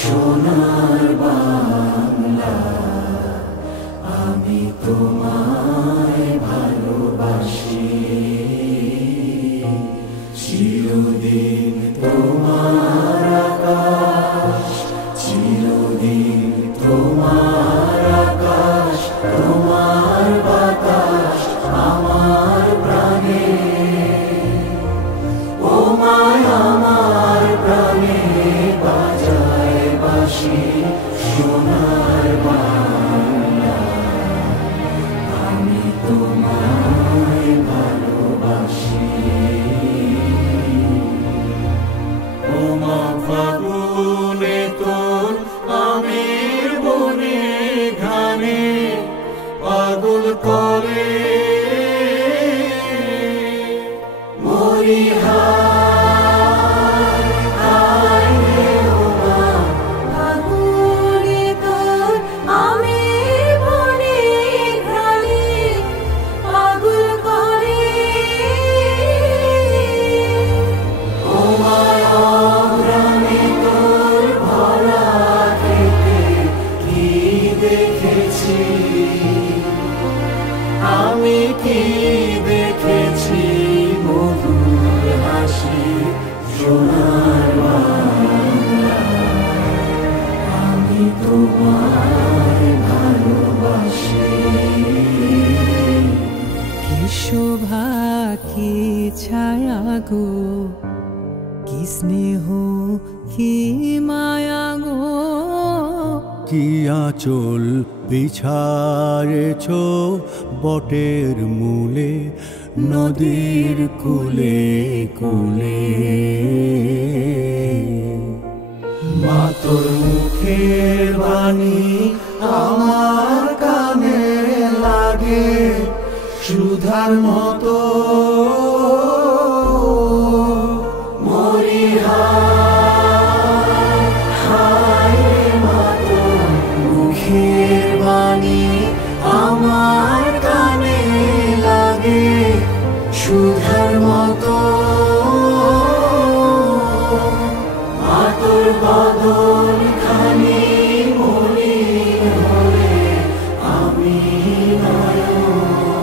সোনার বাংলা, আমি তোমায় ভালোবাসি। চিরদিন তোমার আকাশ, চিরদিন তোমার আকাশ, তোমার বাতাস আমার প্রাণে। ও মায় আমার প্রাণে বাজায় বাঁশি সোনার বাংলা, আমি তোমায় ভালোবাসি। ও মা ফাগুনে তোর আমের বনে ঘানে পাগল করে মরি হায় হায় রে। ও মা ফাগুনে তোর আমের বনে ঘ্রাণে পাগল করে। ও মা অগ্রামে তোর ভরা খেতে কি দেখেছি আমি, কি দেখেছি মধুর হাসি সোনার বাংলা, আমি তোমায় ভালোবাসি। কি শোভা কি ছায়া গো, কি স্নেহ কি মায়া গো, কি আঁচল বিছারেছ বটের মূলে নদীর কূলে কূলে। মা তোর মুখের বাণী আমার কানে লাগে সুধার মতো। মরি হায় হায় রে। মা তোর মুখের বাণী আমার কানে লাগে সুধার মতো। মা তোর বদন খানি মলিন হলে আমি নয়ন